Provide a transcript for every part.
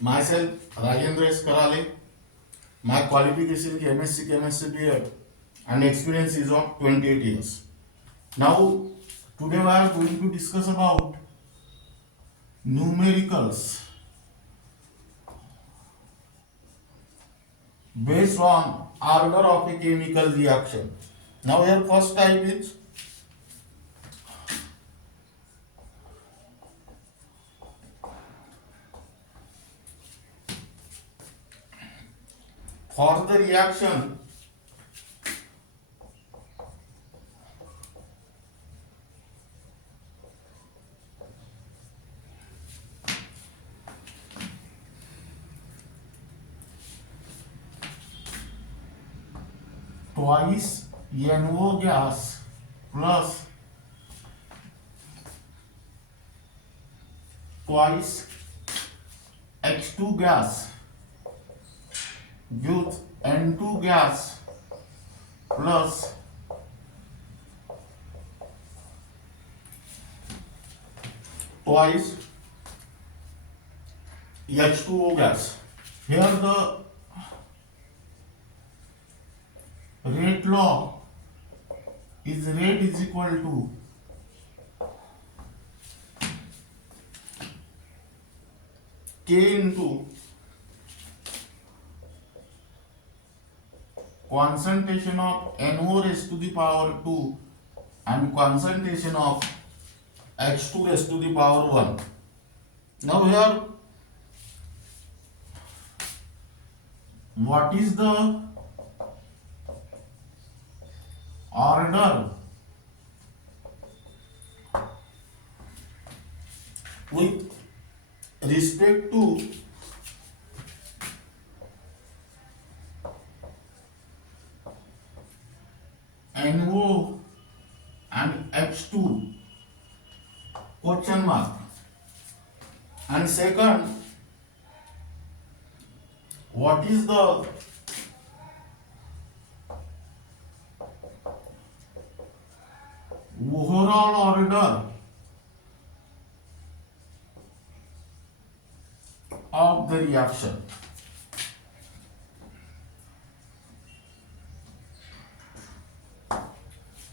Myself, Rajendra S. Karale. My qualification is MSc Chemistry BEd and experience is of 28 years. Now, today we are going to discuss about numericals based on order of a chemical reaction. Now, here first type is for the reaction twice NO gas plus twice H2 gas gives N2 gas plus twice H2O gas. Here the rate law is rate is equal to K into concentration of NO raised to the power 2 and concentration of H2 raised to the power 1. Now here, what is the order with respect to NO and H2 question mark? And second, what is the overall order of the reaction?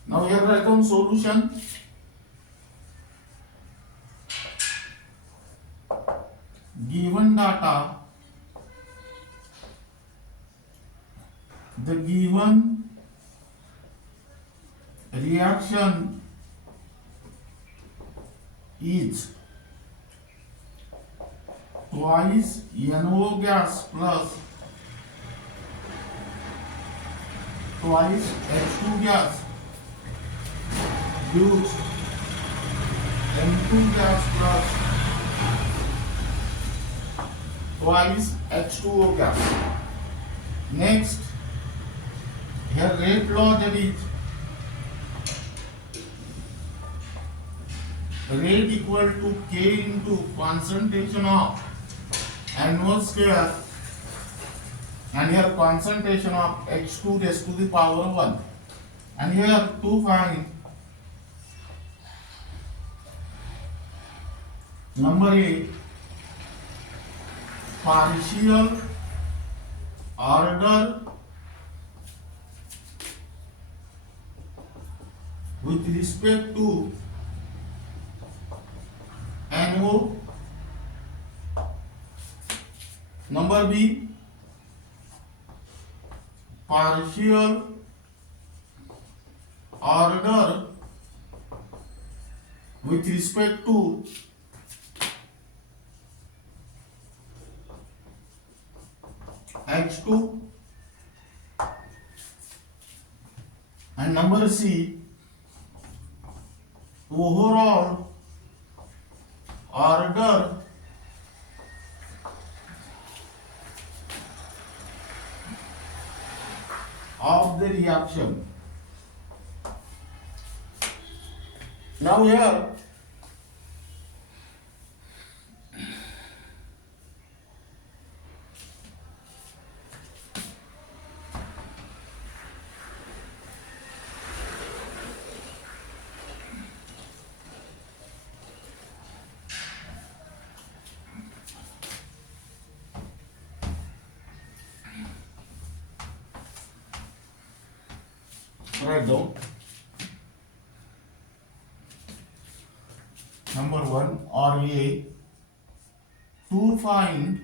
Now here I come solution. Given data, the given reaction is twice NO gas plus twice H2 gas gives N2 gas plus twice H2O gas. Next, here rate law, that is rate equal to K into concentration of NO square and here concentration of H2 raised to the power 1. And here to find number A, partial order with respect to NO. Number B, partial order with respect to H2. And number C, overall order of the reaction. Now here write down. Number 1 or A, to find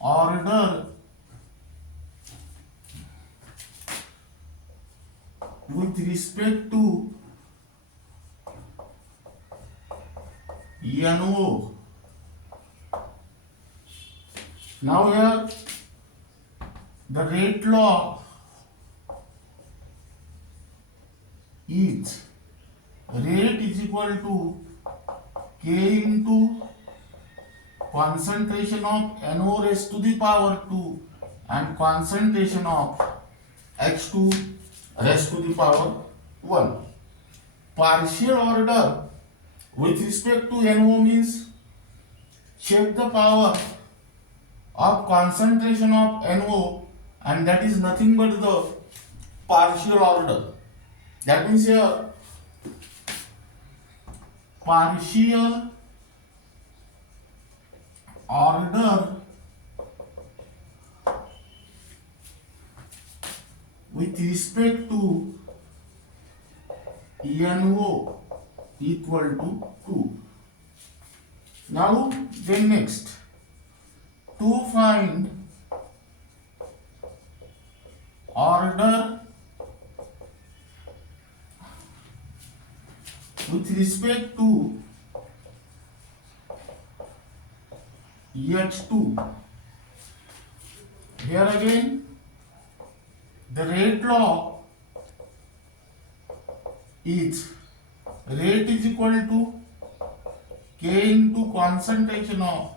order with respect to NO. Now here the rate law is rate is equal to K into concentration of NO raised to the power 2 and concentration of H2 raised to the power 1. Partial order with respect to NO means check the power of concentration of NO, and that is nothing but the partial order. That means here partial order with respect to NO equal to 2. Now then next, to find order with respect to H2. Here again the rate law is rate is equal to K into concentration of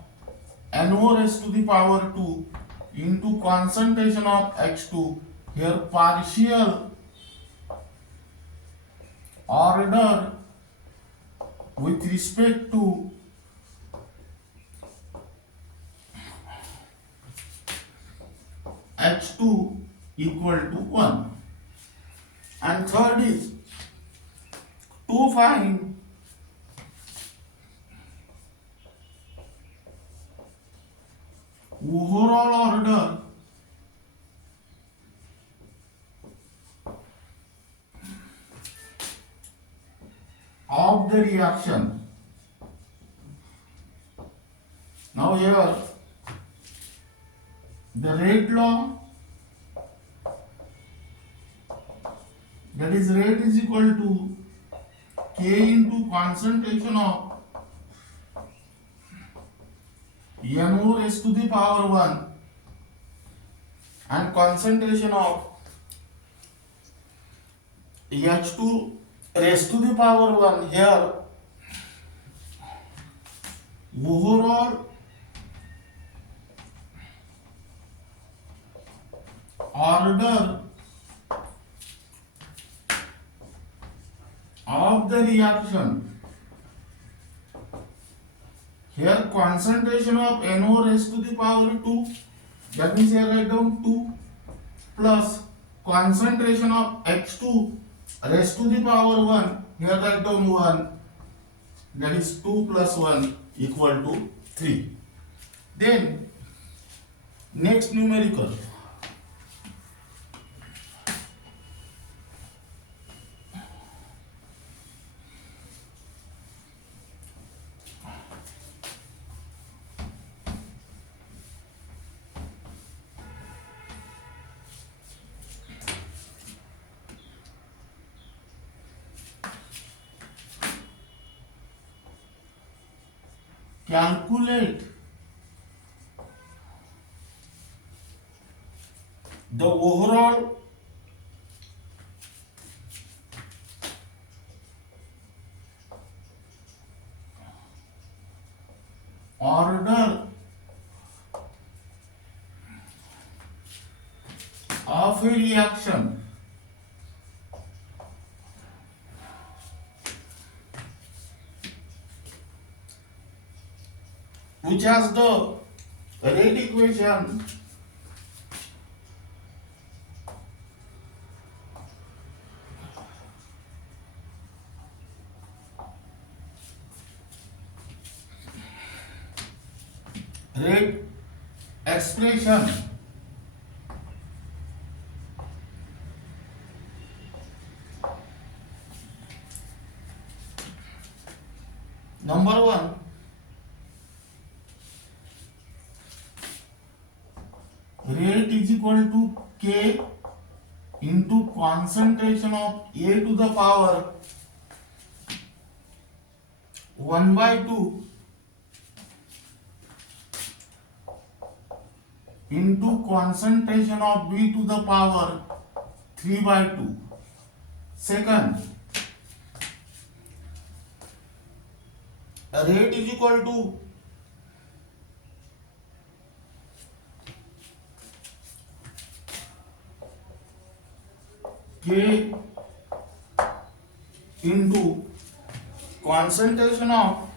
NO raised to the power 2 into concentration of H2. Here partial order with respect to H2 equal to 1. And third is to find overall order of the reaction. Now here the rate law, that is rate is equal to K into concentration of NO raised to the power 1 and concentration of H2 raised to the power 1. Here overall order of the reaction. Here concentration of NO raised to the power 2, that means here write down 2 plus concentration of H2 raised to the power 1, here write down 1, that is 2 plus 1 equal to 3. Then next numerical. Calculate the overall order of a reaction which has the rate equation rate expression Number one, rate is equal to K into concentration of A to the power 1 by 2 into concentration of B to the power 3 by 2. Second, rate is equal to K into concentration of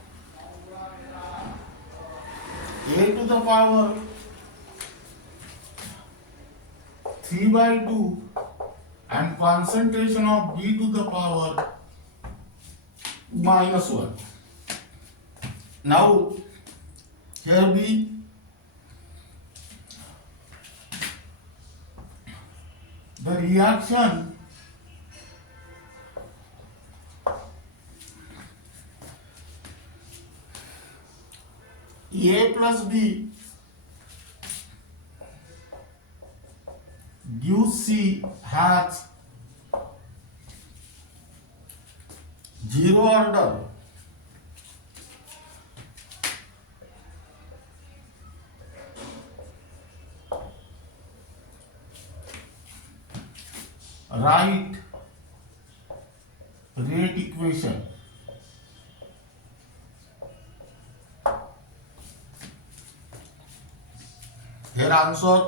A to the power 3 by 2 and concentration of B to the power minus 1. Now here be the reaction A plus B gives C has zero order write rate equation. Here answer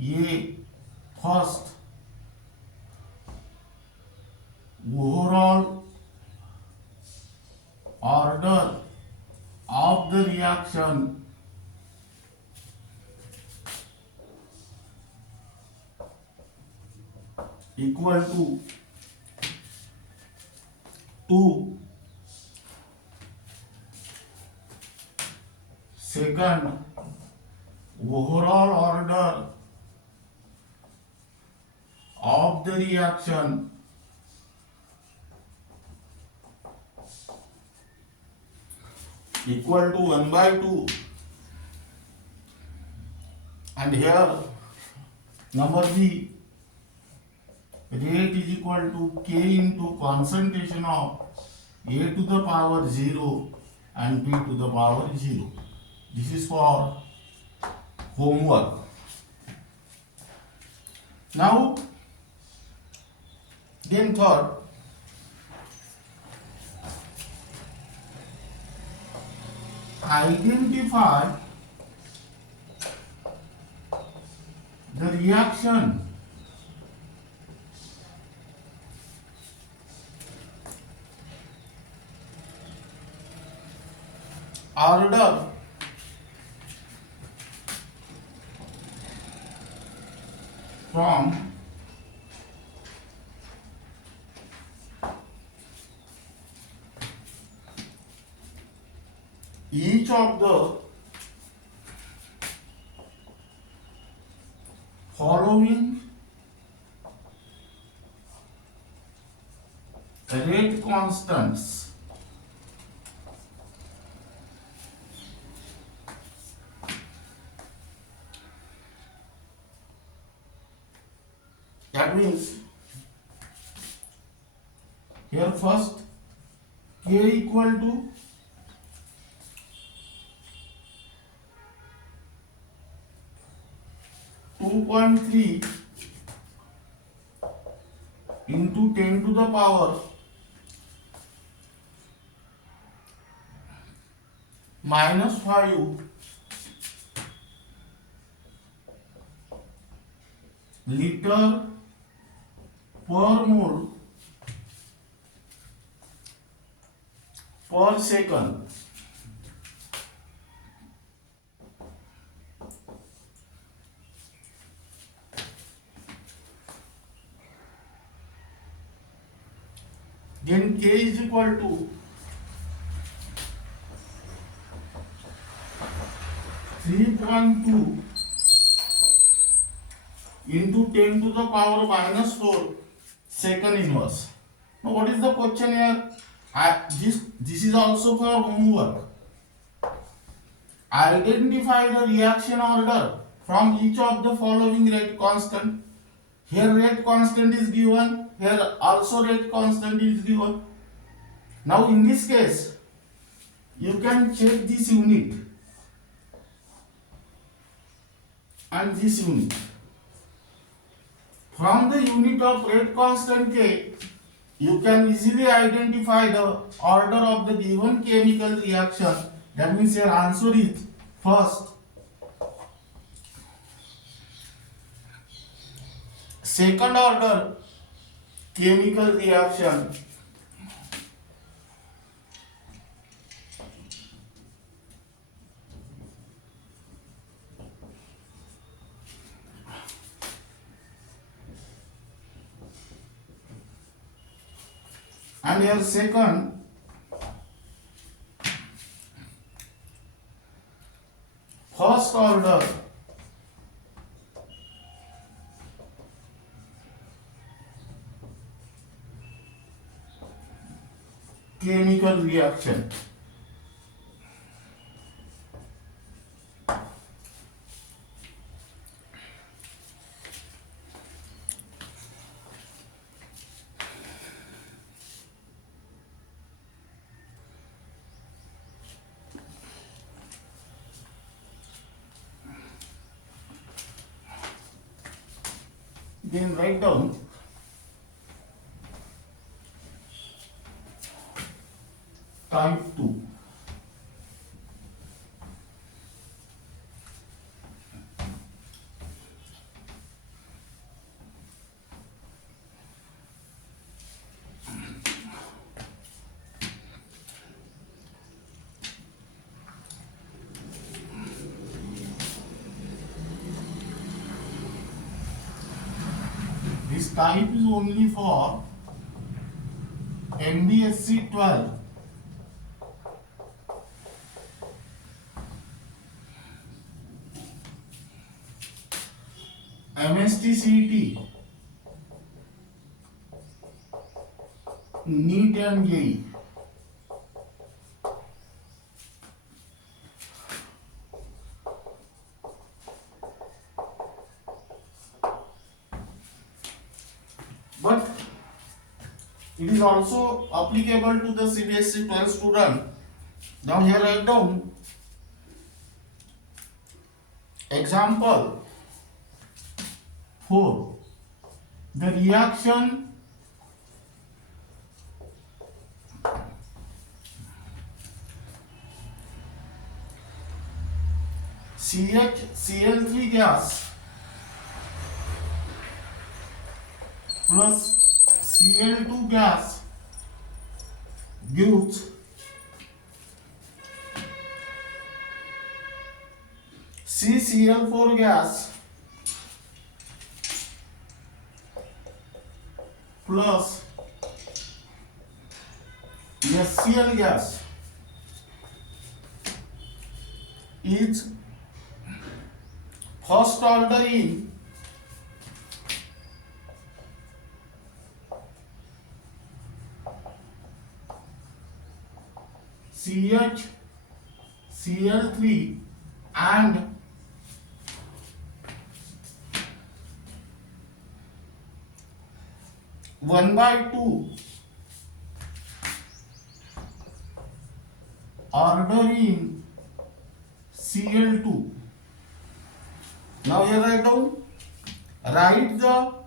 A first overall order of the reaction equal to 2. Second overall order of the reaction equal to 1 by 2, and here number B, rate is equal to K into concentration of A to the power 0 and B to the power 0. This is for homework. Now then third, identify the reaction order from each of the following rate constants. That means here first K equal to 2.3 into 10 to the power minus 5 liter per mole per second. Then K is equal to 3.2 into 10 to the power minus 4 second inverse. Now what is the question here? This is also for homework. Identify the reaction order from each of the following rate constant. Here rate constant is given, here also rate constant is given. Now in this case, you can check this unit and this unit. From the unit of rate constant K, you can easily identify the order of the given chemical reaction. That means your answer is first, second order chemical reaction, and your second first order chemical reaction. Then write down type 2. This type is only for MBSE 12. MHT-CET, NEET and JEE. But it is also applicable to the CBSE 12 student. Now here write down example 4. The reaction CH-Cl3 gas plus Cl2 gas gives CCl4 gas plus HCl gas is first order in CH, Cl3 and one by two order in Cl2. Now here write down, write the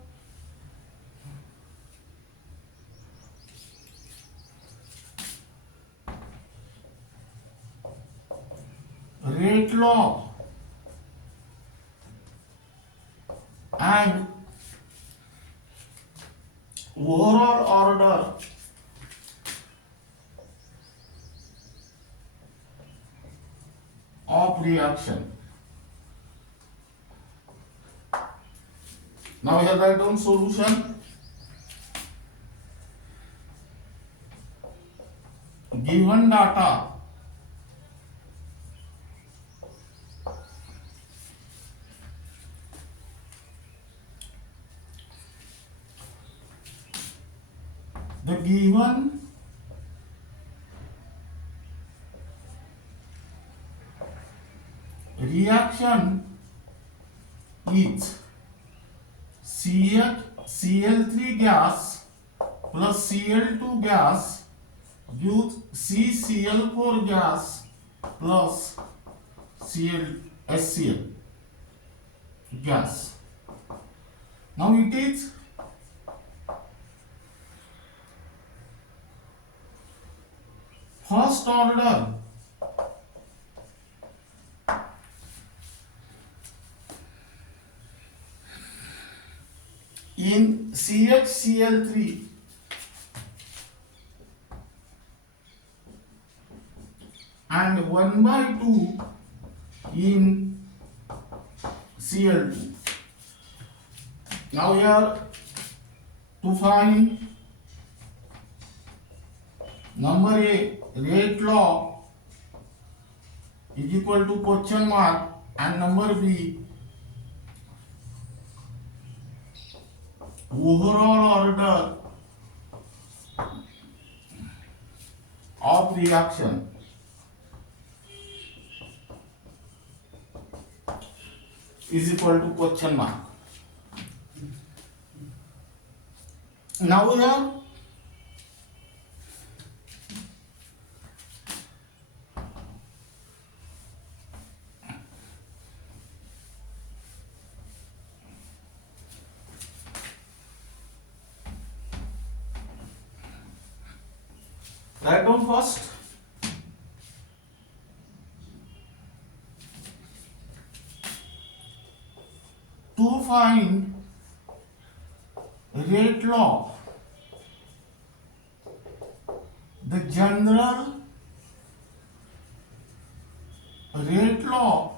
rate law and overall order of reaction. Now here write down solution. Given data the given reaction is Cl3 gas plus Cl2 gas gives CCl4 gas plus HCl gas. Now it is first order in CHCl3 and 1/2 in Cl2. Now here to find number A, rate law is equal to question mark, and number B, overall order of reaction is equal to question mark. Now we have write down first to find rate law. The general rate law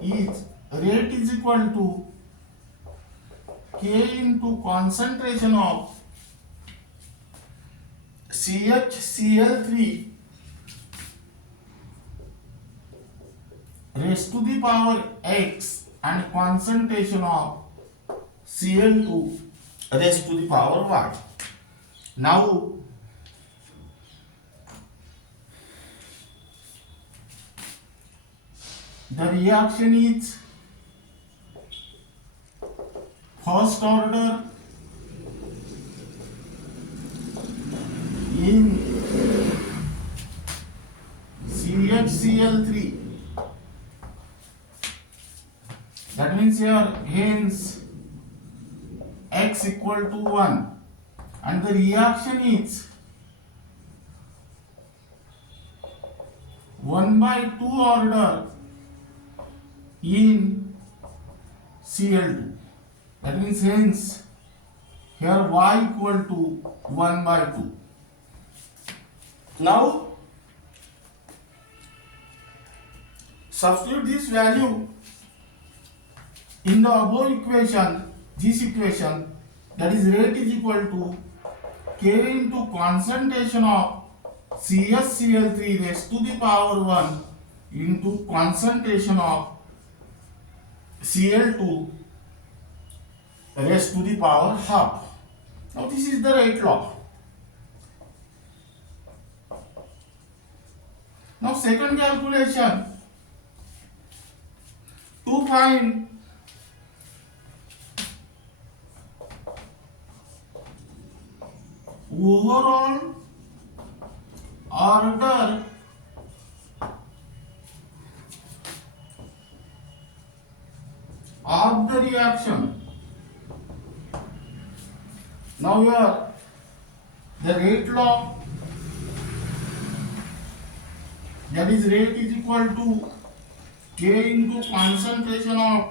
is rate is equal to K into concentration of CHCl3 raised to the power x and concentration of Cl2 raised to the power y. Now the reaction is first order in CHCl3. That means here hence x equal to 1, and the reaction is 1/2 order in Cl2. That means hence here y equal to 1/2. Now substitute this value in the above equation, this equation, that is rate is equal to K into concentration of CHCl3 raised to the power 1 into concentration of Cl2 raised to the power half. Now this is the rate law. Now second calculation, to find overall order of the reaction. Now here the rate law, that is rate is equal to K into concentration of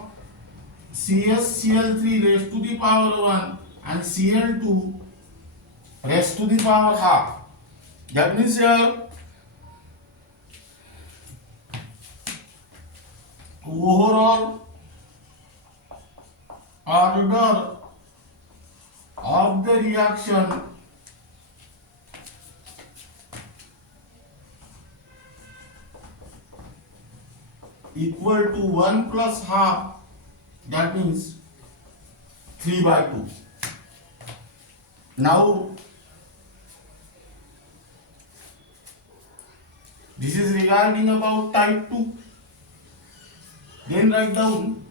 CHCl3 raised to the power 1 and Cl2 raised to the power half. That means here overall order of the reaction equal to 1 plus half, that means 3/2. Now this is regarding about type 2. Then write down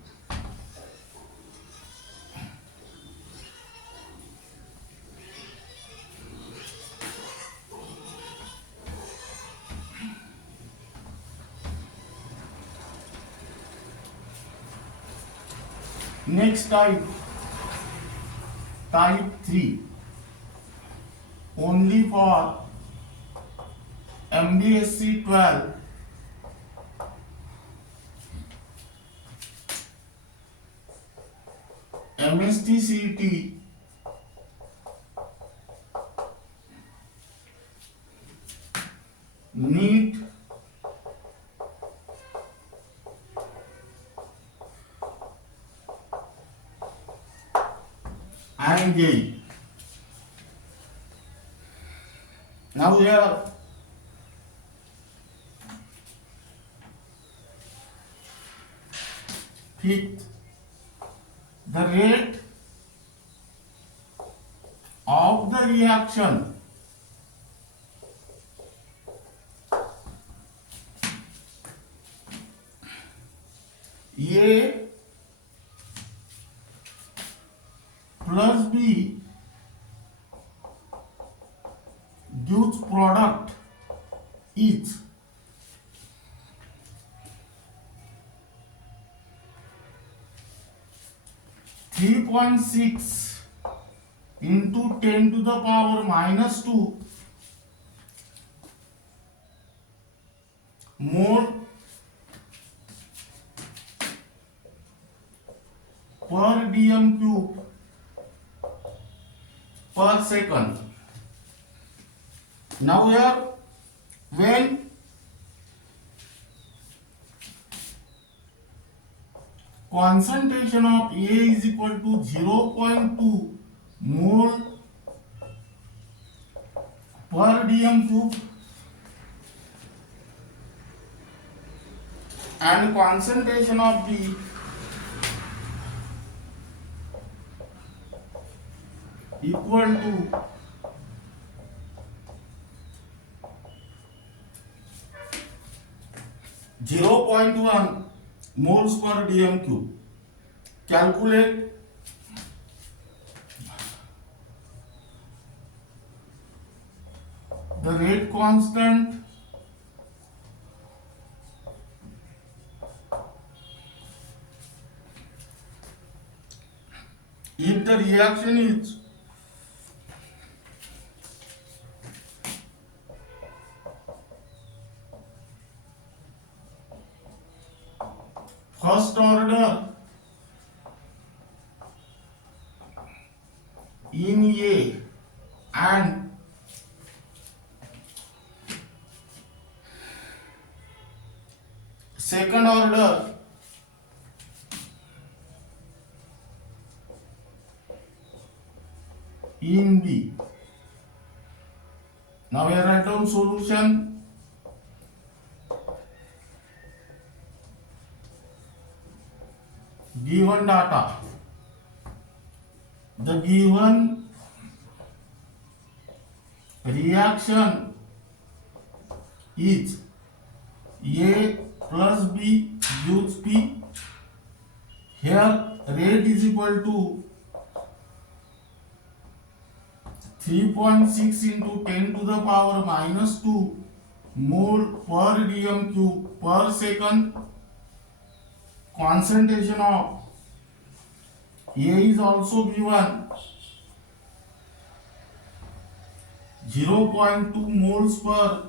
next type, type 3, only for MBSE 12, MHT-CET, NEET, and JEE. Now here fifth, the rate of the reaction A plus B gives product is 3.6 into 10 to the power minus 2 mole per dm cube per second. Now here, when concentration of A is equal to 0.2 mole per dm cube and concentration of B equal to 0.1 moles per dm cube. Calculate the rate constant if the reaction is first order in A and second order in B. Now we write down solution. Given data, the given reaction is A plus B gives P. Here rate is equal to 3.6 into 10 to the power minus 2 mole per dm cube per second. Concentration of A is also given 0.2 moles per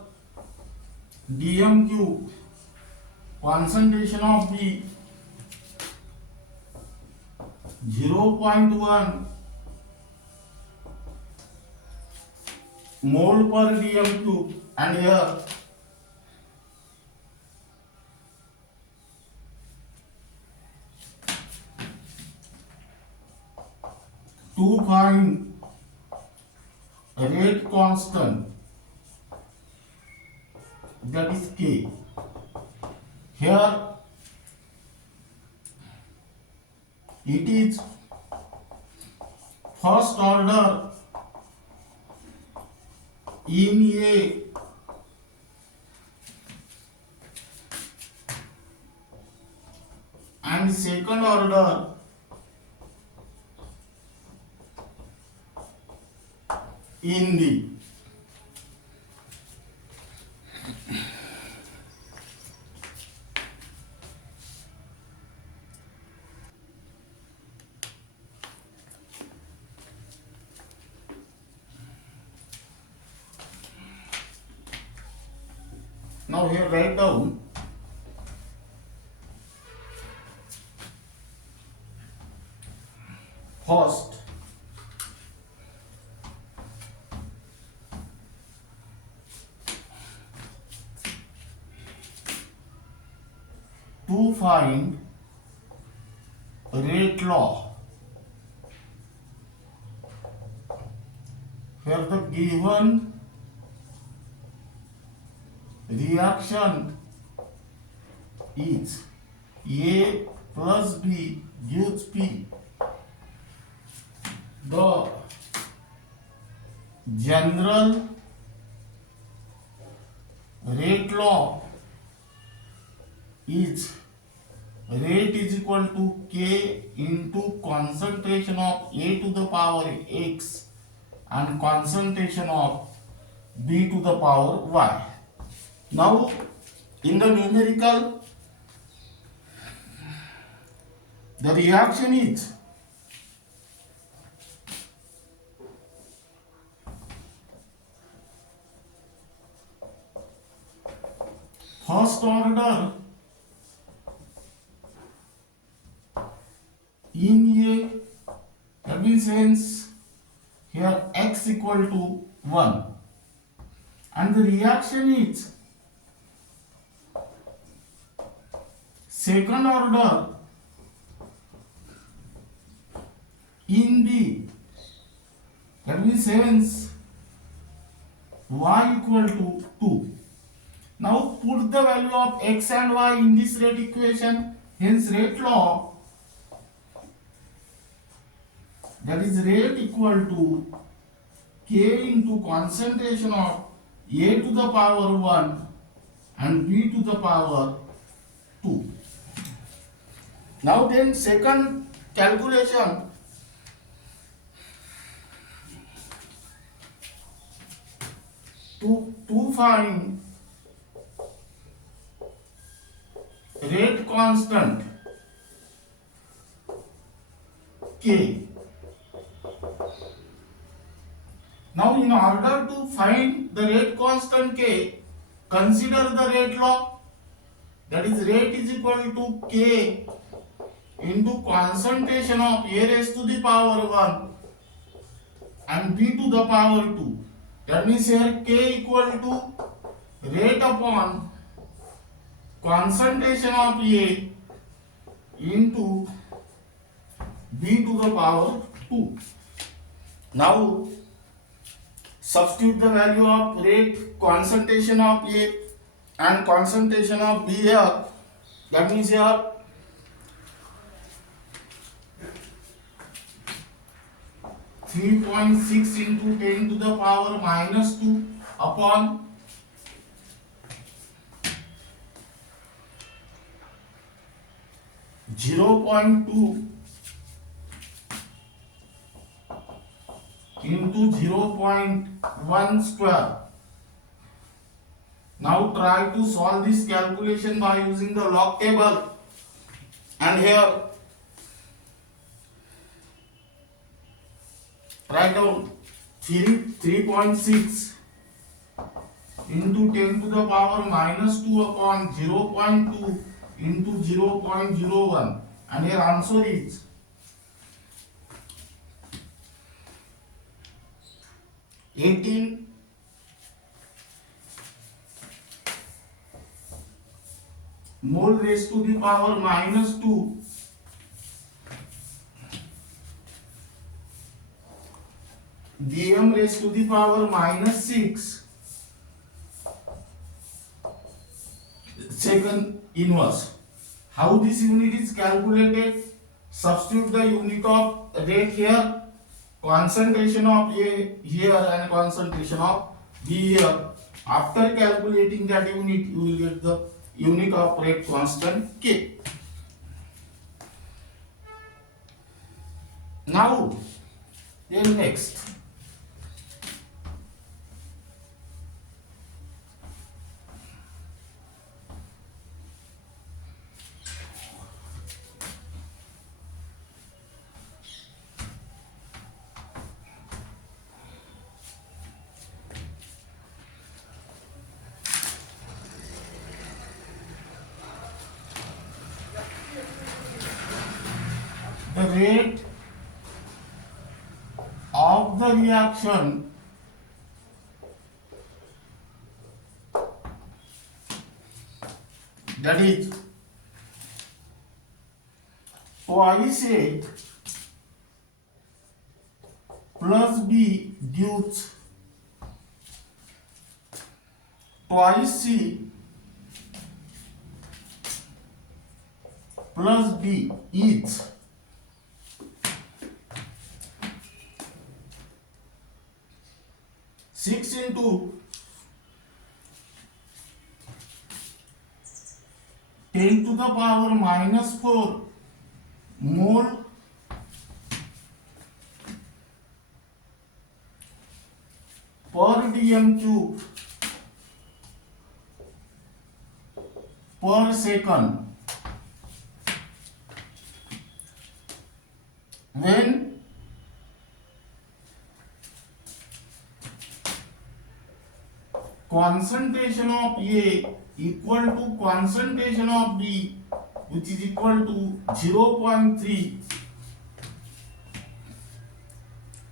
dm cube. Concentration of B 0.1 mole per dm cube, and here to find rate constant, that is K. Here it is first order in A and second order in D. Now here write down first to find rate law, where the given reaction is A plus B gives P. The general rate law is rate is equal to K into concentration of A to the power X and concentration of B to the power Y. Now in the numerical, the reaction is first order in A, that means hence here X equal to 1, and the reaction is second order in B, that means hence Y equal to 2. Now put the value of X and Y in this rate equation, hence rate law, that is rate equal to K into concentration of A to the power 1 and B to the power 2. Now then second calculation, to find rate constant K. Now in order to find the rate constant K, consider the rate law, that is rate is equal to K into concentration of A raised to the power 1 and B to the power 2. That means here K equal to rate upon concentration of A into B to the power 2. Now substitute the value of rate, concentration of A and concentration of B here. That means here (3.6 into 10 to the power minus 2 upon (0.2 into 0.1 square). Now try to solve this calculation by using the log table, and here write down 3.6 into 10 to the power minus 2 upon 0.2 into 0.01, and here answer is 18 mole raised to the power minus 2 dm raised to the power minus 6 second inverse. How this unit is calculated? Substitute the unit of rate here, concentration of A here and concentration of Here, after calculating that unit, you will get the unit of rate constant K. Now, then next. The rate of the reaction that is twice A plus B gives twice C plus D each. Six into 10 to the power minus 4 mole per dm cube per second when concentration of A equal to concentration of B, which is equal to 0.3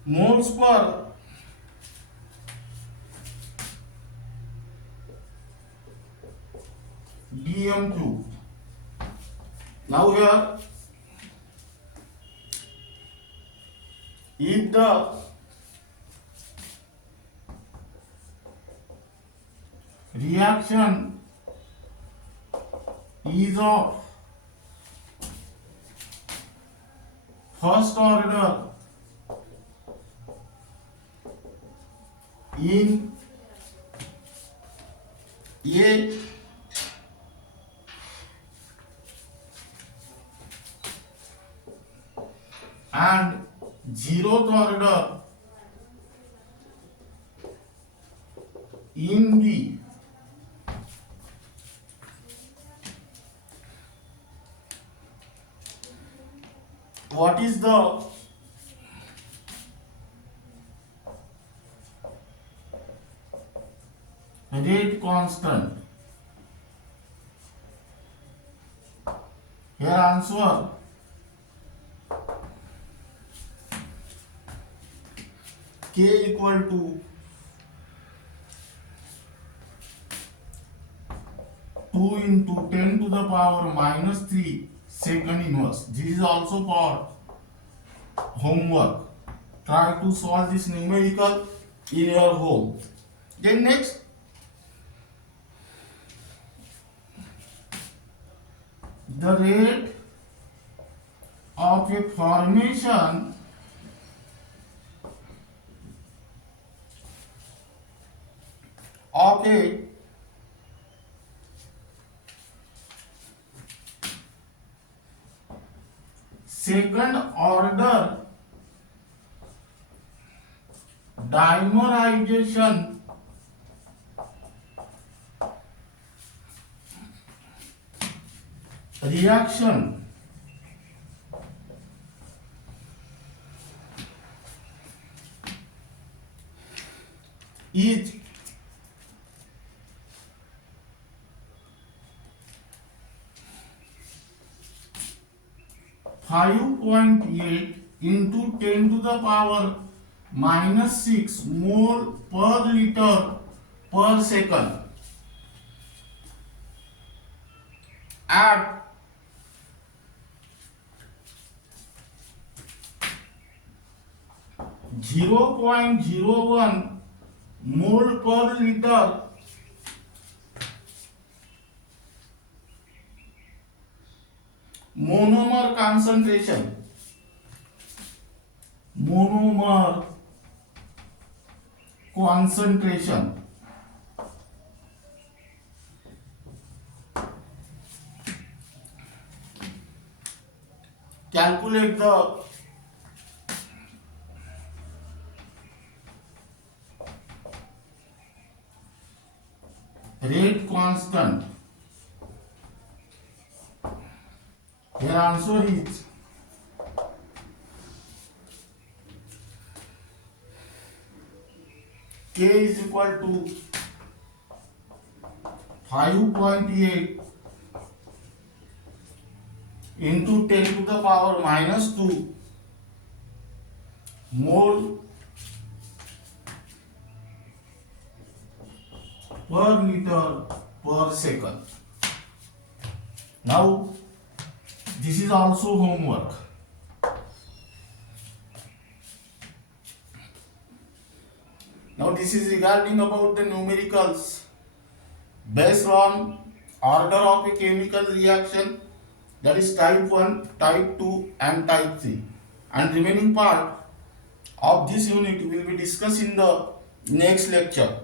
moles per dm cube. Now here, if the reaction is of first order in A and zeroth order in B, what is the rate constant? Here answer K equal to 2 into 10 to the power minus 3 second inverse. This is also for homework. Try to solve this numerical in your home. Then next, the rate of a formation of a second order dimerization reaction is 5.8 into 10 to the power minus 6 mole per liter per second at 0.01 mole per liter monomer concentration. Monomer concentration calculate the rate constant. Your answer is K is equal to 5.8 into 10 to the power minus 2 mole per meter per second. Now this is also homework. Now this is regarding about the numericals based on order of a chemical reaction, that is type 1, type 2 and type 3, and remaining part of this unit will be discussed in the next lecture.